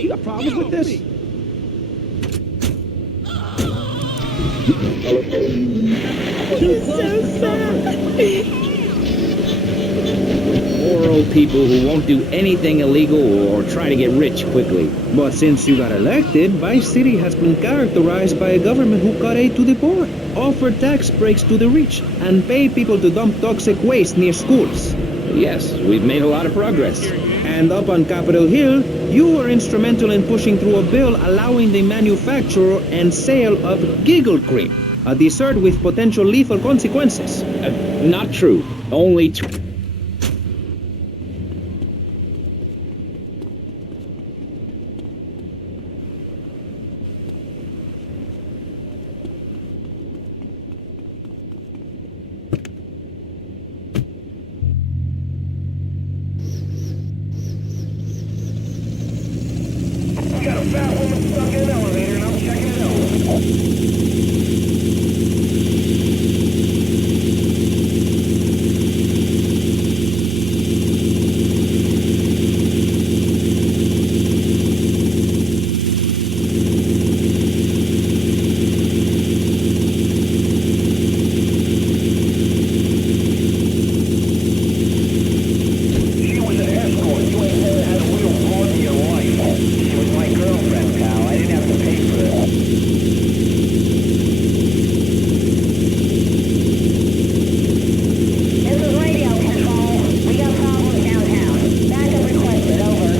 You got problems with this? He's so sad. Poor old people who won't do anything illegal or try to get rich quickly. But since you got elected, Vice City has been characterized by a government who cut aid to the poor, offer tax breaks to the rich, and pay people to dump toxic waste near schools. Yes, we've made a lot of progress. And up on Capitol Hill, you were instrumental in pushing through a bill allowing the manufacture and sale of Giggle Cream, a dessert with potential lethal consequences. Not true. Only Got a fat woman stuck in an elevator and I'm checking it out. She was an escort. You ain't never had a real broad in your life. She was my girlfriend, pal. I didn't have to pay for it. This is radio control. We got problems downtown. Backup requested, over.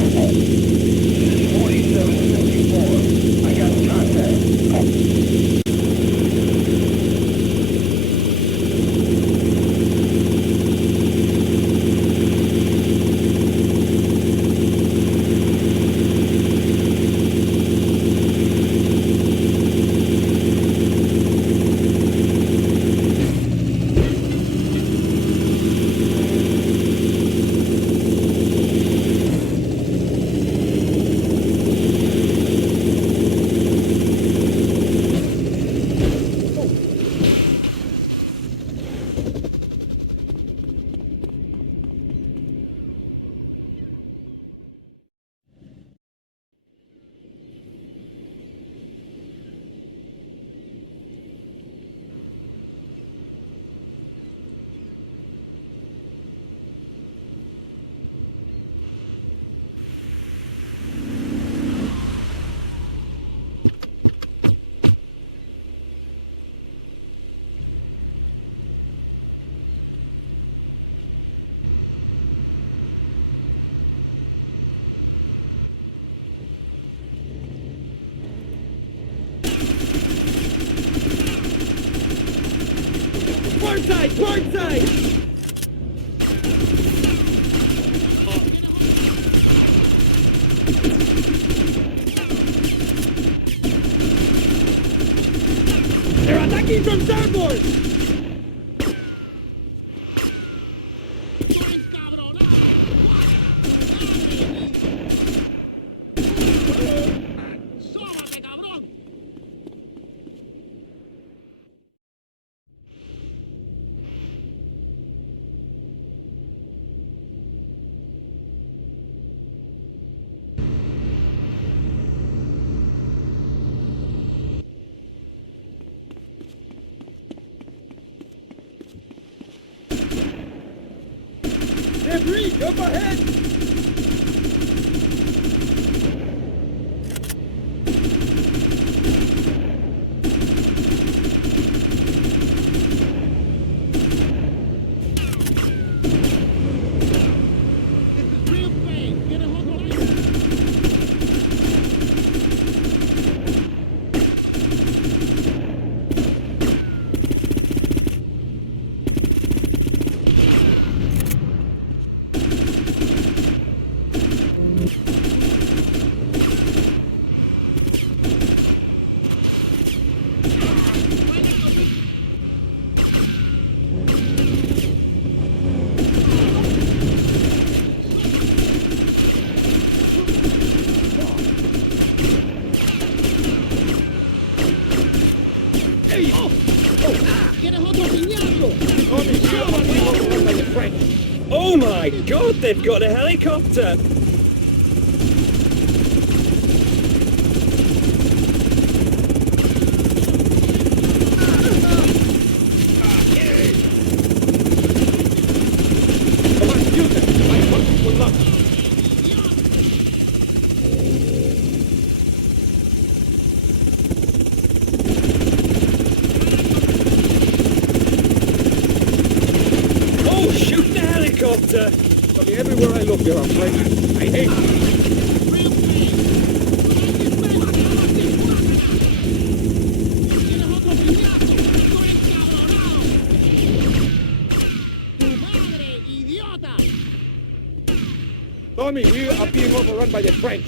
4754. I got contact. Oh my god, they've got a helicopter! Real pain. ¿Tienes otra opinión? ¡Tú encabronado! ¡Tu madre, idiota! Tommy, we are being overrun by the French.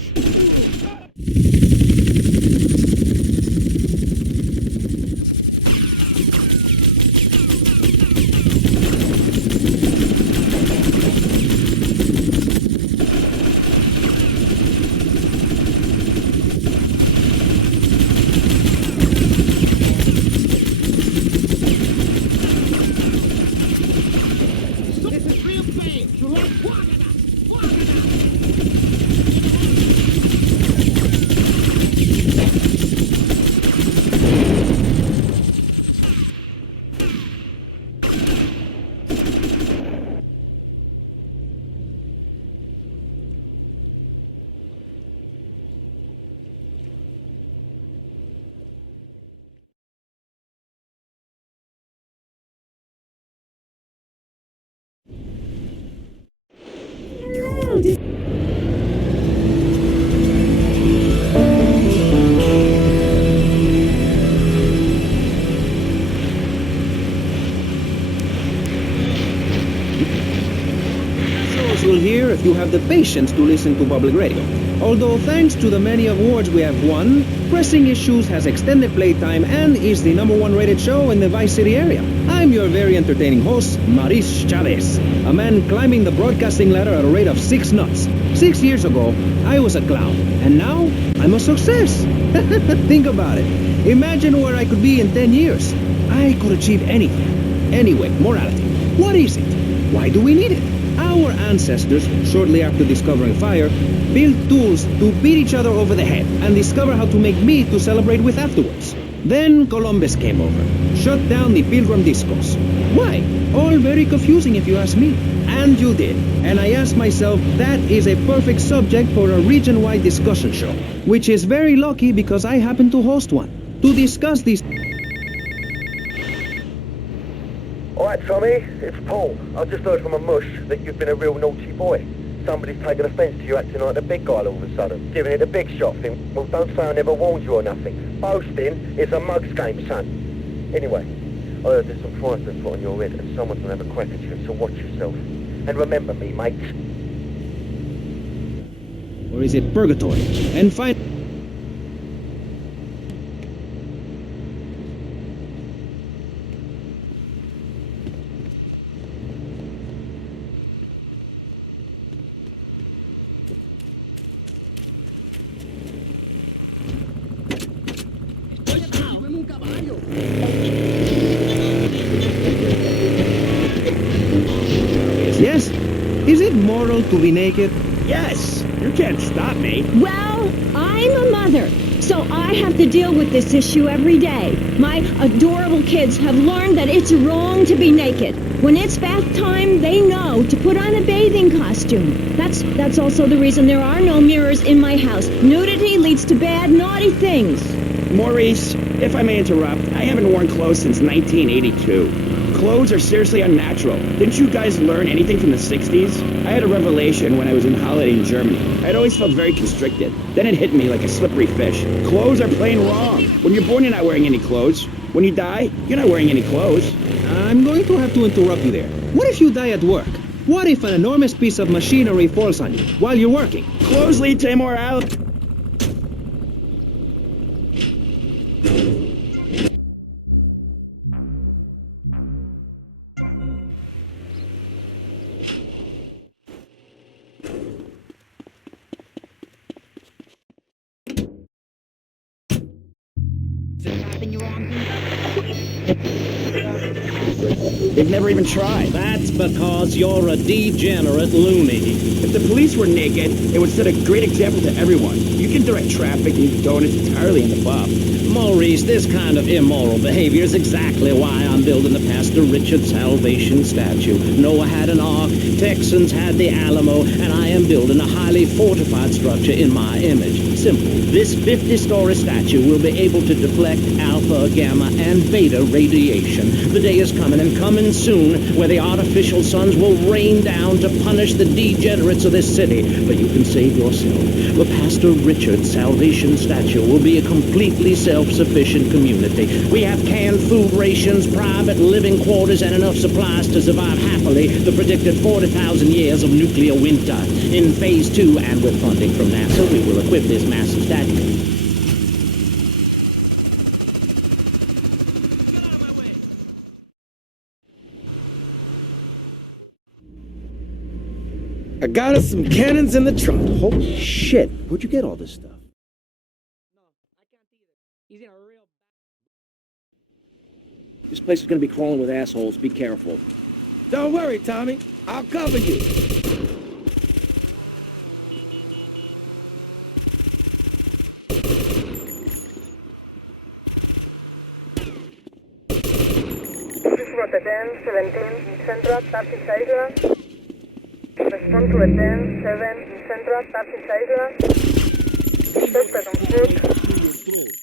This is real pain. Guácala, guácala. ¿Tienes otra? Shows you'll hear if you have the patience to listen to public radio. Although thanks to the many awards we have won, Pressing Issues has extended playtime and is the #1 rated show in the Vice City area. I'm your very entertaining host, Maris Chavez, a man climbing the broadcasting ladder at a rate of 6 knots. 6 years ago, I was a clown, and now I'm a success. Think about it. Imagine where I could be in 10 years. I could achieve anything. Anyway, morality. What is it? Why do we need it? Our ancestors, shortly after discovering fire, built tools to beat each other over the head and discover how to make meat to celebrate with afterwards. Then Columbus came over, shut down the Pilgrim Discos. Why? All very confusing if you ask me. And you did. And I asked myself, that is a perfect subject for a region-wide discussion show, which is very lucky because I happen to host one. To discuss these... Alright, Tommy, it's Paul. I've just heard from a mush that you've been a real naughty boy. Somebody's taken offence to you acting like the big guy all of a sudden, giving it a big shot thing. Well, don't say I never warned you or nothing. Boasting is a mug's game, son. Anyway, I heard there's some fires been put on your head and someone's gonna have a crack at you, so watch yourself. And remember me, mate. Or is it purgatory? And find... Yes? Is it moral to be naked? Yes! You can't stop me. Well, I'm a mother, so I have to deal with this issue every day. My adorable kids have learned that it's wrong to be naked. When it's bath time, they know to put on a bathing costume. That's also the reason there are no mirrors in my house. Nudity leads to bad, naughty things. Maurice, if I may interrupt, I haven't worn clothes since 1982. Clothes are seriously unnatural. Didn't you guys learn anything from the 60s? I had a revelation when I was on holiday in Germany. I'd always felt very constricted. Then it hit me like a slippery fish. Clothes are plain wrong. When you're born, you're not wearing any clothes. When you die, you're not wearing any clothes. I'm going to have to interrupt you there. What if you die at work? What if an enormous piece of machinery falls on you while you're working? Clothes lead to immorality. They've never even tried. That's because you're a degenerate loony. If the police were naked, it would set a great example to everyone. You can direct traffic and eat donuts entirely in the buff. Maurice, this kind of immoral behavior is exactly why I'm building the Pastor Richard Salvation statue. Noah had an ark, Texans had the Alamo, and I am building a highly fortified structure in my image. Simple. This 50-story statue will be able to deflect alpha, gamma, and beta radiation. The day is coming, and coming soon, where the artificial suns will rain down to punish the degenerates of this city. But you can save yourself. The Pastor Richard Salvation statue will be a completely self-sufficient community. We have canned food rations, private living quarters, and enough supplies to survive happily the predicted 40,000 years of nuclear winter. In Phase 2, and with funding from NASA, we will equip this massive statue. Get out of my way! I got us some cannons in the trunk. Holy shit. Where'd you get all this stuff? This place is gonna be crawling with assholes. Be careful. Don't worry, Tommy. I'll cover you. Respond to 10-17 Central, taxi Island. Respond to 10-7 Central, taxi Island. Suspect on foot. Your throat.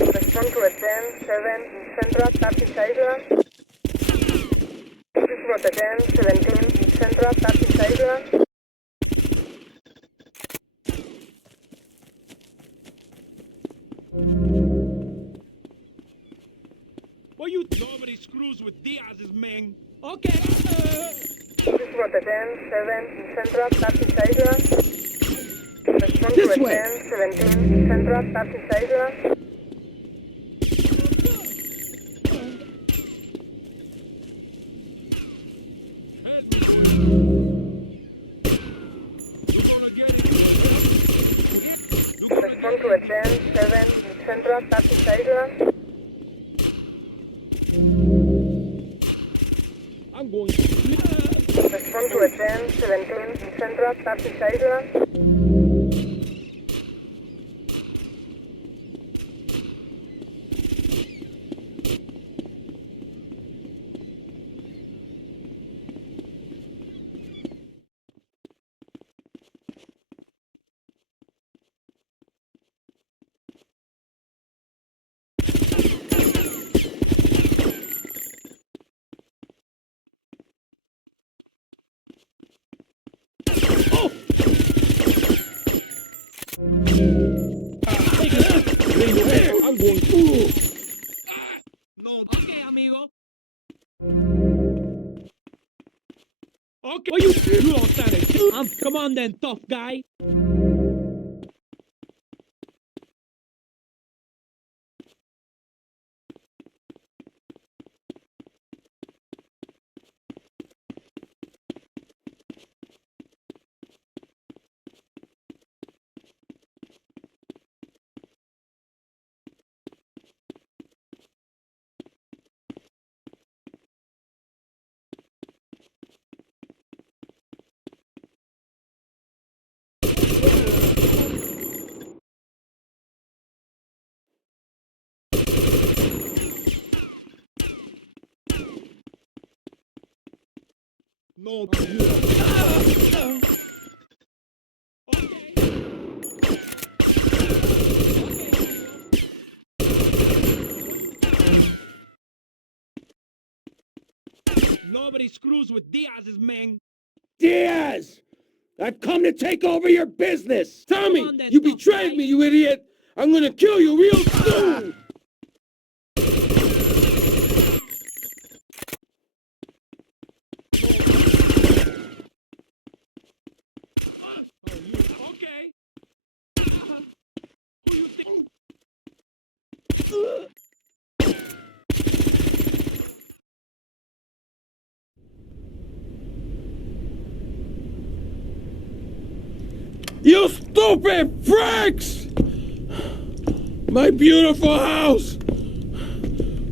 Respond to 10-7 Central, taxi Island. Respond to 10-17 Central, taxi Island. Well, you nobody screws with Diaz's man. Okay. Respond to 10-7 Central, taxi Island. Respond to 10-17 Central, taxi Island. Help me, boy. You're gonna get it. You're gonna get Respond to it. 10-7 Central, taxi Island. I'm going. Respond to 10-17 Central, taxi Island. No. Okay, amigo. Okay, you lost at it. Come on then, tough guy. No. Okay. Nobody screws with Diaz's man. Diaz! I've come to take over your business! Tommy! Come on then, You tough betrayed guy. me, you idiot! I'm gonna kill you real soon! Oh, you okay? Who you think? You stupid pricks! My beautiful house!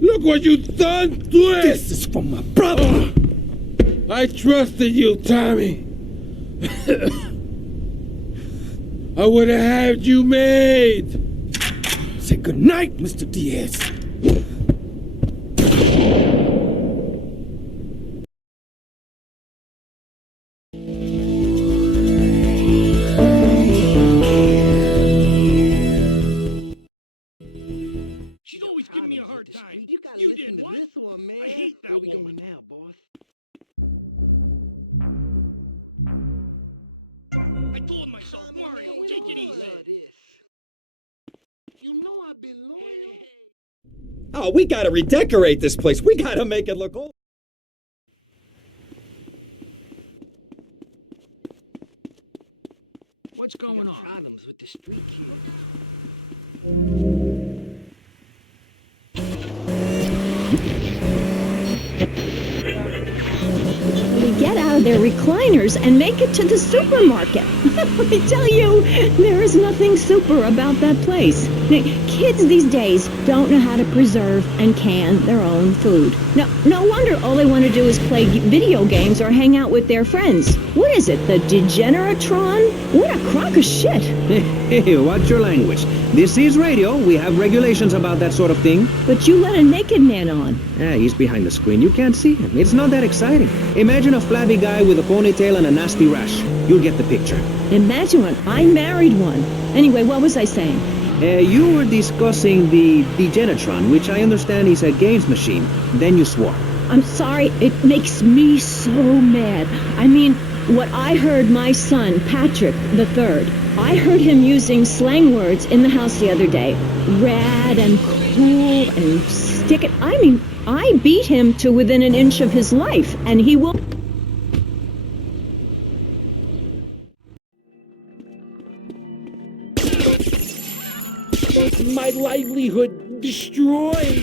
Look what you've done to it! This is for my brother! I trusted you, Tommy. I would have had you made. Say goodnight, Mr. Diaz. She's always giving me a hard time. You gotta You listen did to what? this one, man. I hate that Where we woman. going now, boss? I told myself, Mario, take it easy. This. You know I've been loyal. Oh, we gotta redecorate this place. We gotta make it look old. What's going on? Problems with the street kids. We get out of their recliners and make it to the supermarket. I tell you, there is nothing super about that place. Kids these days don't know how to preserve and can their own food. No wonder all they want to do is play video games or hang out with their friends. What is it, the Degeneratron? What a crock of shit. Hey, watch your language. This is radio. We have regulations about that sort of thing. But you let a naked man on. He's behind the screen. You can't see him. It's not that exciting. Imagine a flabby guy with a ponytail and a nasty rash. You'll get the picture. Imagine one. I married one. Anyway, what was I saying? You were discussing the Degenatron, which I understand is a games machine. Then you swore. I'm sorry, it makes me so mad. I mean, what I heard my son, Patrick III, I heard him using slang words in the house the other day. Rad and cool and stick it. I mean, I beat him to within an inch of his life, and he will... My livelihood destroyed.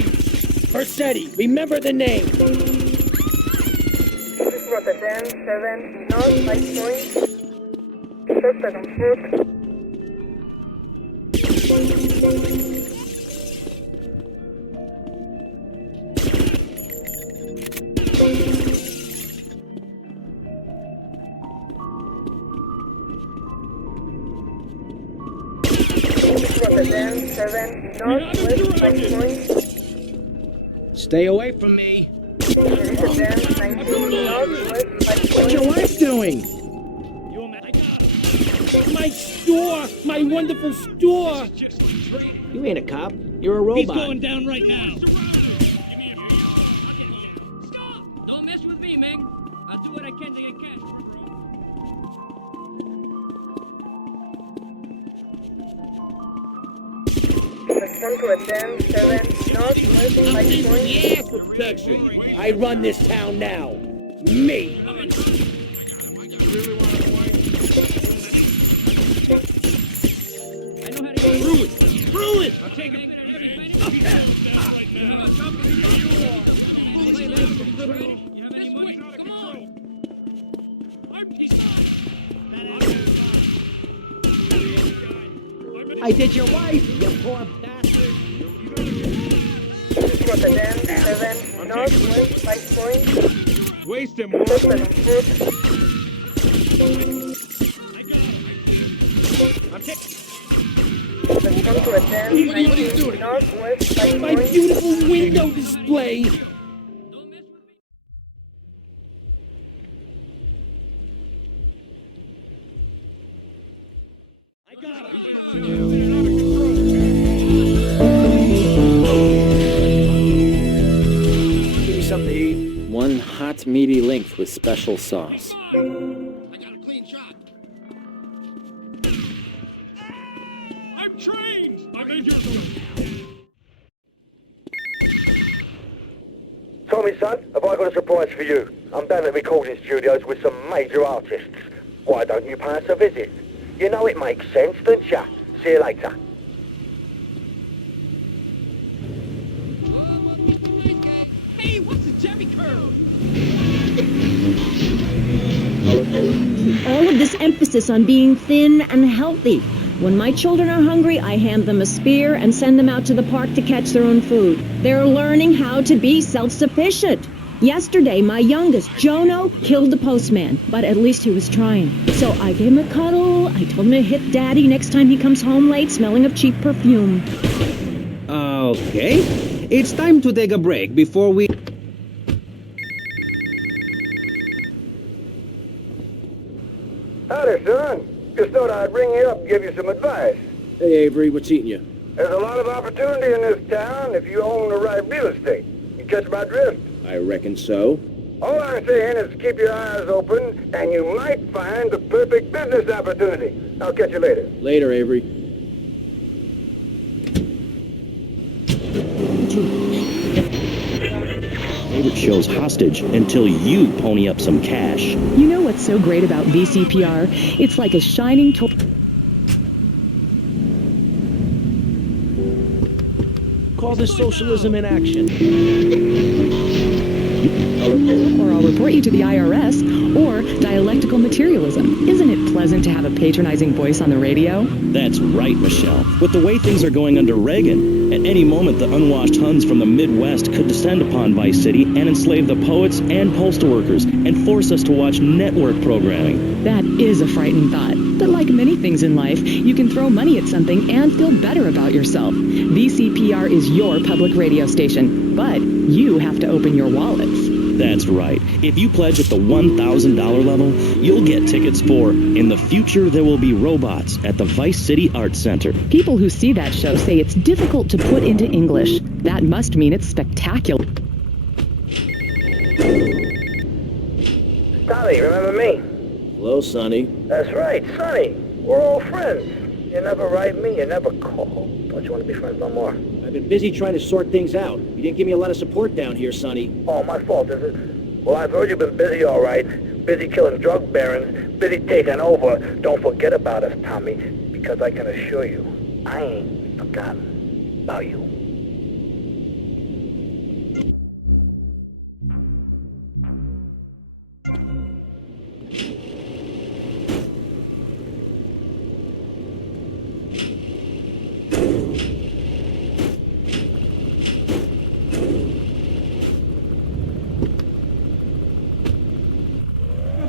Versetti, remember the name. Rotterdam 7 North 5 Point. Suspect on foot. Rotterdam 7 North West 5 Point. Stay away from me. Rotterdam 19 North West 5 What's Point. your wife doing? I got it. My store, my wonderful store. This is just training. You ain't a cop. You're a robot. He's going down right now. Surrounded. Give me a. Here you go. I'll get him down. Stop! Don't mess with me, Ming. I'll do what I can to get cash, bro. Rotterdam 7 North West 5 Point. You're really boring. I run this town now. Me. I got him. I really want to play. I know how to get it. Ruin! Hey, Ming, He's going down right now. You have any This money? way. Come on. He's mine. That asshole's mine. I did your wife. Rotterdam 7 North West 5 Point. Waste him. Suspect on foot. I got him. I see him. I'm taking. Rotterdam 19 North West 5 My Point. beautiful window display. Don't mess with me. I got him. Something to eat. One hot, meaty length with special He's sauce. mine. I got a clean shot. I'm trained. I made yours go. Tommy, son, have I got a surprise for you? I'm down at the recording studios with some major artists. Why don't you pay us a visit? You know it makes sense, don't ya? See you later. Oh, Mr. Nice Guy. Hey, what's a Jerry curl? All of this emphasis on being thin and healthy. When my children are hungry, I hand them a spear and send them out to the park to catch their own food. They're learning how to be self-sufficient. Yesterday, my youngest, Jono, killed the postman, but at least he was trying. So I gave him a cuddle. I told him to hit Daddy next time he comes home late smelling of cheap perfume. Okay. It's time to take a break before we... Howdy, son. Just thought I'd ring you up and give you some advice. Hey, Avery, what's eating you? There's a lot of opportunity in this town if you own the right real estate. You catch my drift? I reckon so. All I'm saying is keep your eyes open, and you might find the perfect business opportunity. I'll catch you later. Later, Avery. Favorite show's hostage until you pony up some cash. You know what's so great about VCPR? It's like a shining toy. Call this socialism in action. Or I'll report you to the IRS, or dialectical materialism. Isn't it pleasant to have a patronizing voice on the radio? That's right, Michelle. With the way things are going under Reagan, at any moment the unwashed Huns from the Midwest could descend upon Vice City and enslave the poets and postal workers and force us to watch network programming. That is a frightening thought. But like many things in life, you can throw money at something and feel better about yourself. VCPR is your public radio station, but you have to open your wallets. That's right. If you pledge at the $1,000 level, you'll get tickets for In the Future There Will Be Robots at the Vice City Arts Center. People who see that show say it's difficult to put into English. That must mean it's spectacular. Tommy, remember me? Hello, Sonny. That's right, Sonny. We're all friends. You never write me, you never call. Don't you want to be friends no more? I've been busy trying to sort things out. You didn't give me a lot of support down here, Sonny. Oh, my fault, is it? Well, I've heard you've been busy, all right. Busy killing drug barons, busy taking over. Don't forget about us, Tommy, because I can assure you, I ain't forgotten about you.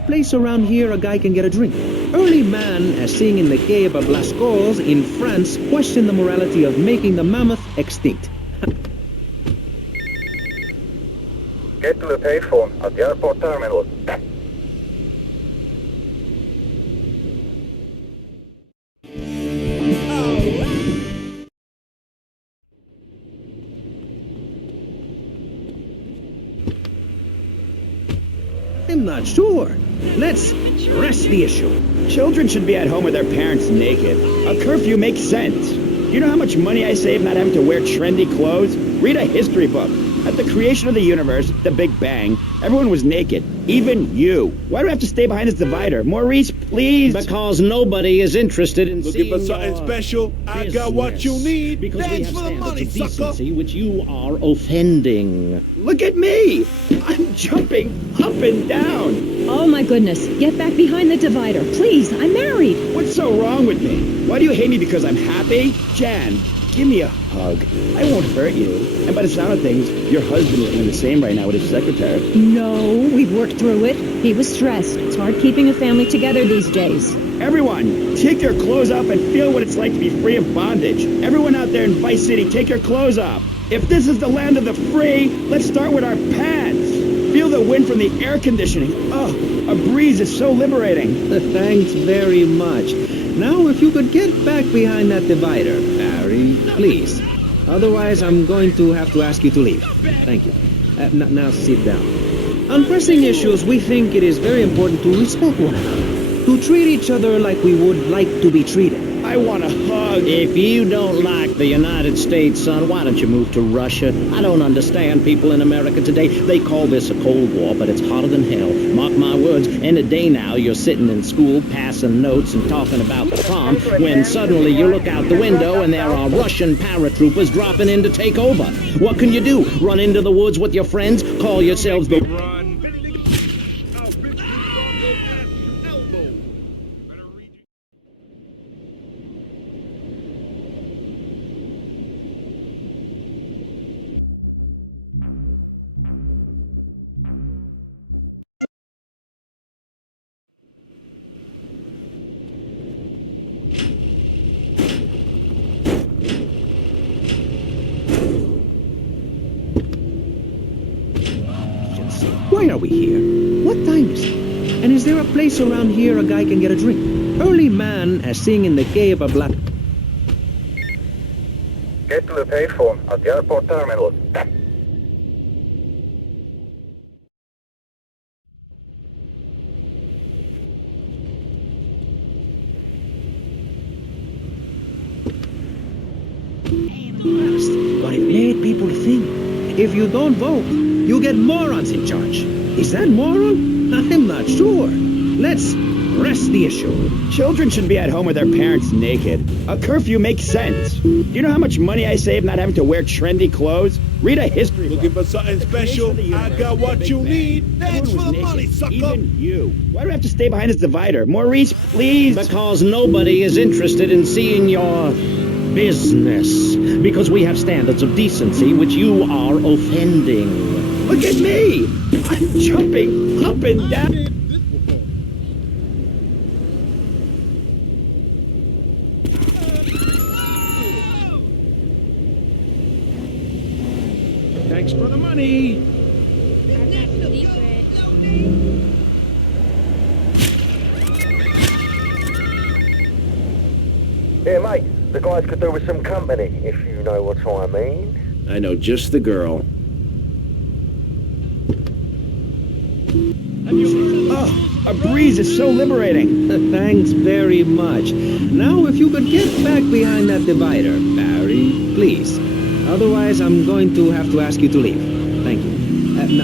Place around here a guy can get a drink. Early man, as seen in the Gay of Blascaux in France, questioned the morality of making the mammoth extinct. Get to the payphone at the airport terminal. I'm not sure. Let's press the issue. Children should be at home with their parents naked. A curfew makes sense. You know how much money I save not having to wear trendy clothes? Read a history book. At the creation of the universe, the Big Bang, everyone was naked. Even you. Why do I have to stay behind this divider? Maurice, please. Because nobody is interested in Looking seeing for something your special? I got what you business. need. Because Thanks we for have the standards money, of sucker. decency which you are offending. Look at me. I'm jumping up and down. Oh my goodness, get back behind the divider. Please, I'm married. What's so wrong with me? Why do you hate me because I'm happy? Jan, give me a hug. I won't hurt you. And by the sound of things, your husband is doing the same right now with his secretary. No, we've worked through it. He was stressed. It's hard keeping a family together these days. Everyone, take your clothes off and feel what it's like to be free of bondage. Everyone out there in Vice City, take your clothes off. If this is the land of the free, let's start with our pants. Feel the wind from the air conditioning. Oh, a breeze is so liberating. Thanks very much. Now, if you could get back behind that divider, Barry, please. Otherwise, I'm going to have to ask you to leave. Thank you. Now sit down. On pressing issues, we think it is very important to respect one another, to treat each other like we would like to be treated. I want a hug. If you don't like the United States, son, why don't you move to Russia? I don't understand people in America today. They call this a Cold War, but it's hotter than hell. Mark my words, in a day now, you're sitting in school, passing notes and talking about the prom, when suddenly you look out the window and there are Russian paratroopers dropping in to take over. What can you do? Run into the woods with your friends? Call yourselves the... we here? What time is it? And is there a place around here a guy can get a drink? Early man as seen in the cave of black. Get to the payphone at the airport terminal. What it made people think. If you don't vote, you get morons in charge. Is that moral? I'm not sure. Let's press the issue. Children should be at home with their parents naked. A curfew makes sense. You know how much money I save not having to wear trendy clothes? Read a history. Looking for something special? I got what you need. Thanks for the money, sucker. Even you. Why do I have to stay behind this divider? Maurice, please. Because nobody is interested in seeing your business. Because we have standards of decency which you are offending. Look at me. I'm jumping up and down. Thanks for the money. Here, mate. The guys could do with some company, if you know what I mean. I know just the girl. Have you heard of the rules of the A road, breeze is so man? liberating. Thanks very much. Now, if you could get back behind that divider, Barry, please. Otherwise, I'm going to have to ask you to leave. Thank you.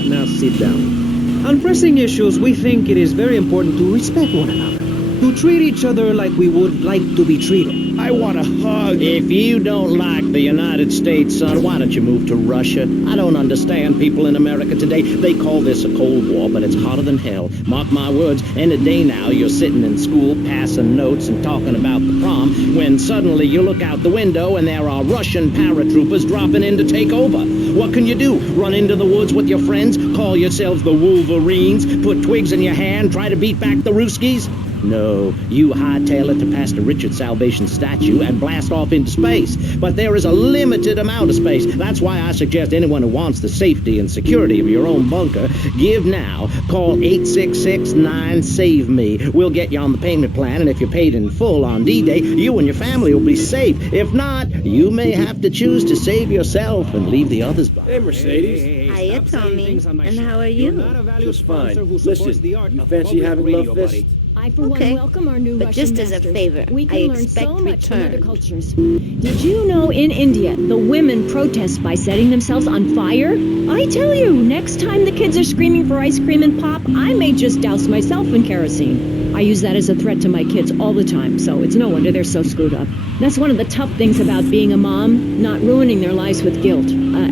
Now sit down. On pressing issues, we think it is very important to respect one another. To treat each other like we would like to be treated. I want a hug. If you don't like the United States, son, why don't you move to Russia? I don't understand people in America today. They call this a Cold War, but it's hotter than hell. Mark my words, any day now you're sitting in school passing notes and talking about the prom, when suddenly you look out the window and there are Russian paratroopers dropping in to take over. What can you do? Run into the woods with your friends? Call yourselves the Wolverines? Put twigs in your hair and try to beat back the Ruskies? No, you hightail it to Pastor Richard's Salvation statue and blast off into space. But there is a limited amount of space. That's why I suggest anyone who wants the safety and security of your own bunker, give now. Call 866-9-SAVE-ME. We'll get you on the payment plan, and if you're paid in full on D-Day, you and your family will be safe. If not, you may have to choose to save yourself and leave the others behind. Hey, Mercedes. Hiya, Tommy. And how are you? Just fine. Listen, fancy having love fist? I, for Okay, one, welcome our new but Russian just as a master. favor, We can I learn expect so much from other return. cultures. Did you know in India, the women protest by setting themselves on fire? I tell you, next time the kids are screaming for ice cream and pop, I may just douse myself in kerosene. I use that as a threat to my kids all the time, so it's no wonder they're so screwed up. That's one of the tough things about being a mom, not ruining their lives with guilt.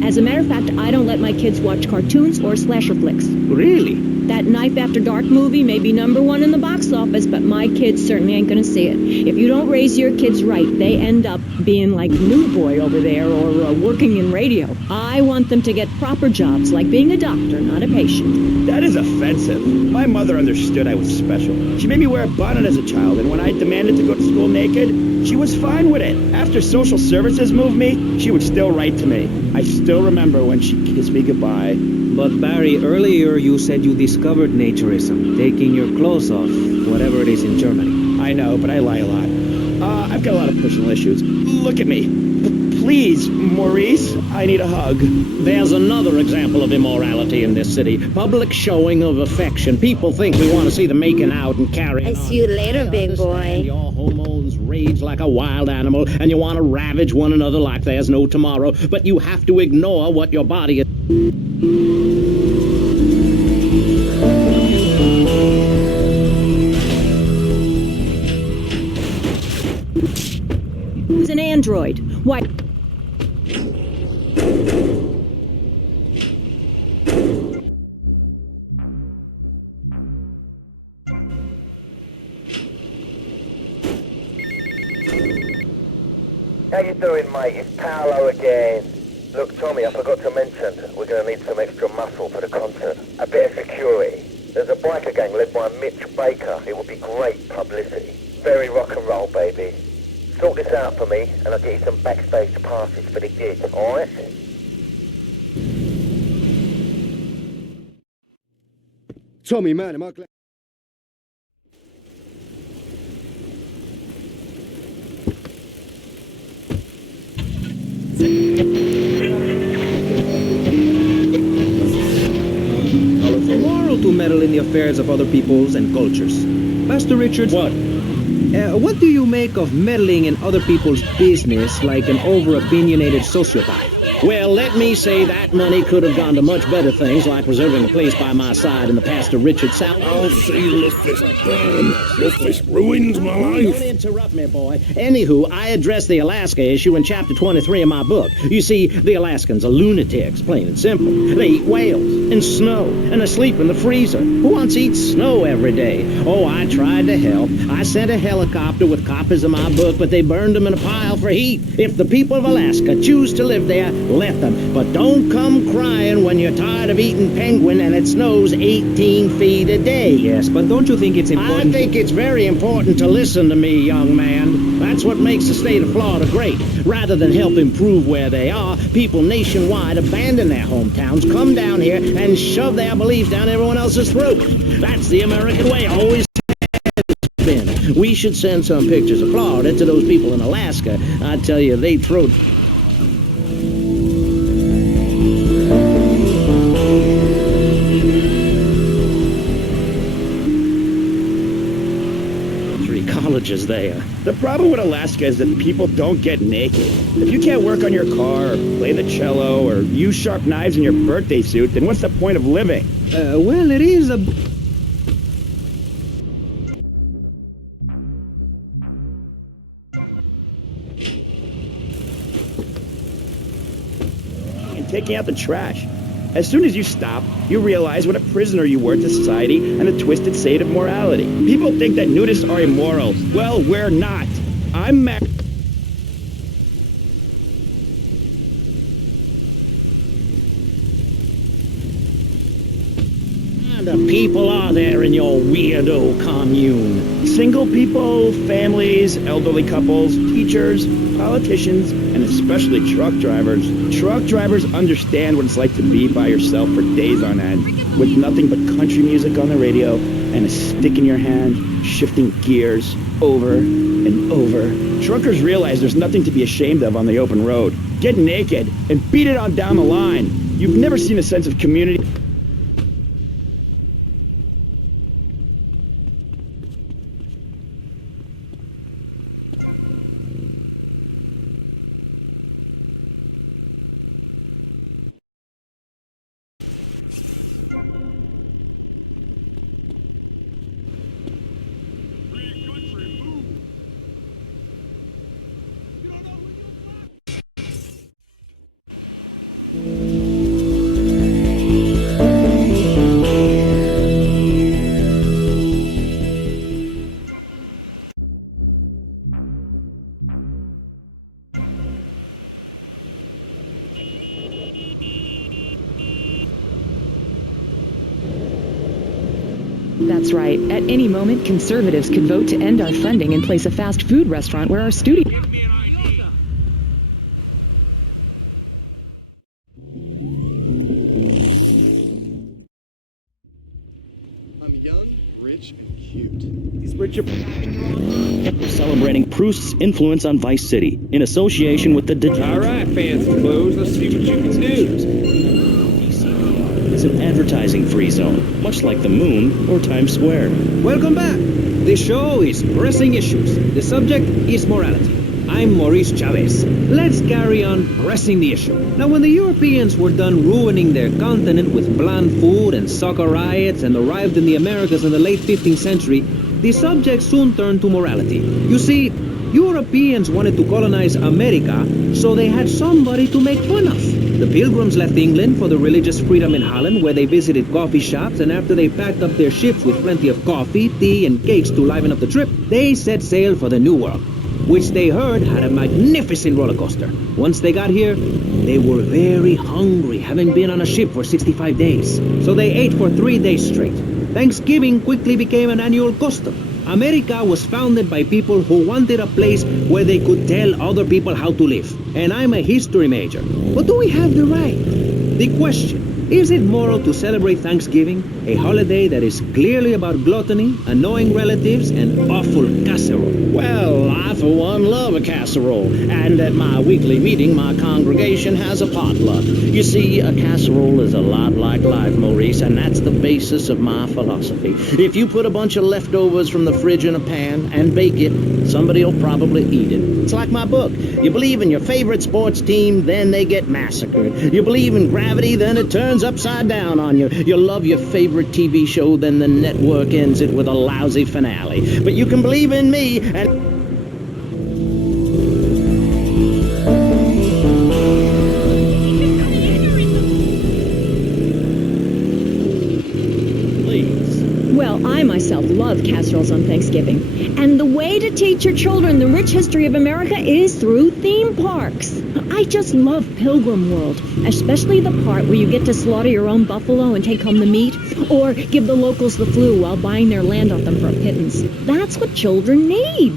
As a matter of fact, I don't let my kids watch cartoons or slasher flicks. Really? That Knife After Dark movie may be #1 in the box office, but my kids certainly ain't gonna see it. If you don't raise your kids right, they end up being like New Boy over there or working in radio. I want them to get proper jobs, like being a doctor, not a patient. That is offensive. My mother understood I was special. She made me wear a bonnet as a child, and when I demanded to go to school naked, she was fine with it. After social services moved me, she would still write to me. I still remember when she kissed me goodbye. But Barry, earlier you said you discovered naturism, taking your clothes off, whatever it is in Germany. I know, but I lie a lot. I've got a lot of personal issues. Look at me. Please, Maurice, I need a hug. There's another example of immorality in this city. Public showing of affection. People think we want to see them making out and carrying I on. see you later, I big understand boy. Your hormones rage like a wild animal, and you want to ravage one another like there's no tomorrow. But you have to ignore what your body is. Who's an android? Why? How you doing, mate? It's Paolo again. Look, Tommy, I forgot to mention, we're going to need some extra muscle for the concert. A bit of security. There's a biker gang led by Mitch Baker. It would be great publicity. Very rock and roll, baby. Sort this out for me, and I'll get you some backstage passes for the gig, alright? Tommy, man, am I glad? Immoral to meddle in the affairs of other peoples and cultures. Master Richards. What? What do you make of meddling in other people's business like an over-opinionated sociopath? Well, let me say that money could have gone to much better things, like reserving a place by my side in the Pastor Richard South. Oh, see, this ruins my life. Don't interrupt me, boy. Anywho, I addressed the Alaska issue in chapter 23 of my book. You see, the Alaskans are lunatics, plain and simple. They eat whales and snow, and they sleep in the freezer. Who wants to eat snow every day? Oh, I tried to help. I sent a helicopter with copies of my book, but they burned them in a pile for heat. If the people of Alaska choose to live there, let them. But don't come crying when you're tired of eating penguin and it snows 18 feet a day. Yes, but don't you think it's important? I think it's very important to listen to me, young man. That's what makes the state of Florida great. Rather than help improve where they are, people nationwide abandon their hometowns, come down here, and shove their beliefs down everyone else's throat. That's the American way, always has been. We should send some pictures of Florida to those people in Alaska. I tell you, they'd throw... colleges there. The problem with Alaska is that people don't get naked. If you can't work on your car, or play the cello, or use sharp knives in your birthday suit, then what's the point of living? Well, it is a... And taking out the trash. As soon as you stop, you realize what a prisoner you were to society and a twisted state of morality. People think that nudists are immoral. Well, we're not. I'm Mac... The people are there in your weirdo commune. Single people, families, elderly couples, teachers, politicians, and especially truck drivers. Truck drivers understand what it's like to be by yourself for days on end, with nothing but country music on the radio and a stick in your hand, shifting gears over and over. Truckers realize there's nothing to be ashamed of on the open road. Get naked and beat it on down the line. You've never seen a sense of community. That's right. At any moment, conservatives could vote to end our funding and place a fast food restaurant where our studio... Give me an idea. I'm young, rich, and cute. These rich... Celebrating Proust's influence on Vice City in association with the... All right, fancy clothes. Let's see what you can do. It's an advertising-free zone, much like the Moon or Times Square. Welcome back. This show is Pressing Issues. The subject is morality. I'm Maurice Chavez. Let's carry on pressing the issue. Now, when the Europeans were done ruining their continent with bland food and soccer riots and arrived in the Americas in the late 15th century, the subject soon turned to morality. You see, Europeans wanted to colonize America, so they had somebody to make fun of. The Pilgrims left England for the religious freedom in Holland, where they visited coffee shops, and after they packed up their ships with plenty of coffee, tea, and cakes to liven up the trip, they set sail for the New World, which they heard had a magnificent roller coaster. Once they got here, they were very hungry, having been on a ship for 65 days. So they ate for 3 days straight. Thanksgiving quickly became an annual custom. America was founded by people who wanted a place where they could tell other people how to live. And I'm a history major. But do we have the right? The question, Is it moral to celebrate Thanksgiving, a holiday that is clearly about gluttony, annoying relatives, and awful casserole? Well, I for one love a casserole, and at my weekly meeting, my congregation has a potluck. You see, a casserole is a lot like life, Maurice, and that's the basis of my philosophy. If you put a bunch of leftovers from the fridge in a pan and bake it, somebody will probably eat it. It's like my book. You believe in your favorite sports team, then they get massacred. You believe in gravity, then it turns upside down on you. You love your favorite TV show, then the network ends it with a lousy finale. But you can believe in me, and... Well, I myself love casseroles on Thanksgiving. And the way to teach your children the rich history of America is through theme parks. I just love Pilgrim World, especially the part where you get to slaughter your own buffalo and take home the meat, or give the locals the flu while buying their land off them for a pittance. That's what children need.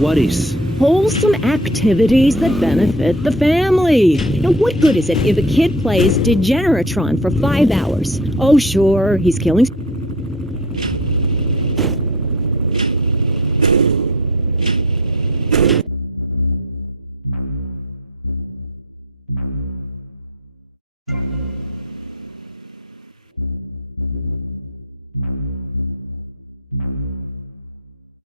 What is? Wholesome activities that benefit the family. Now, what good is it if a kid plays Degeneratron for 5 hours? Oh, sure, he's killing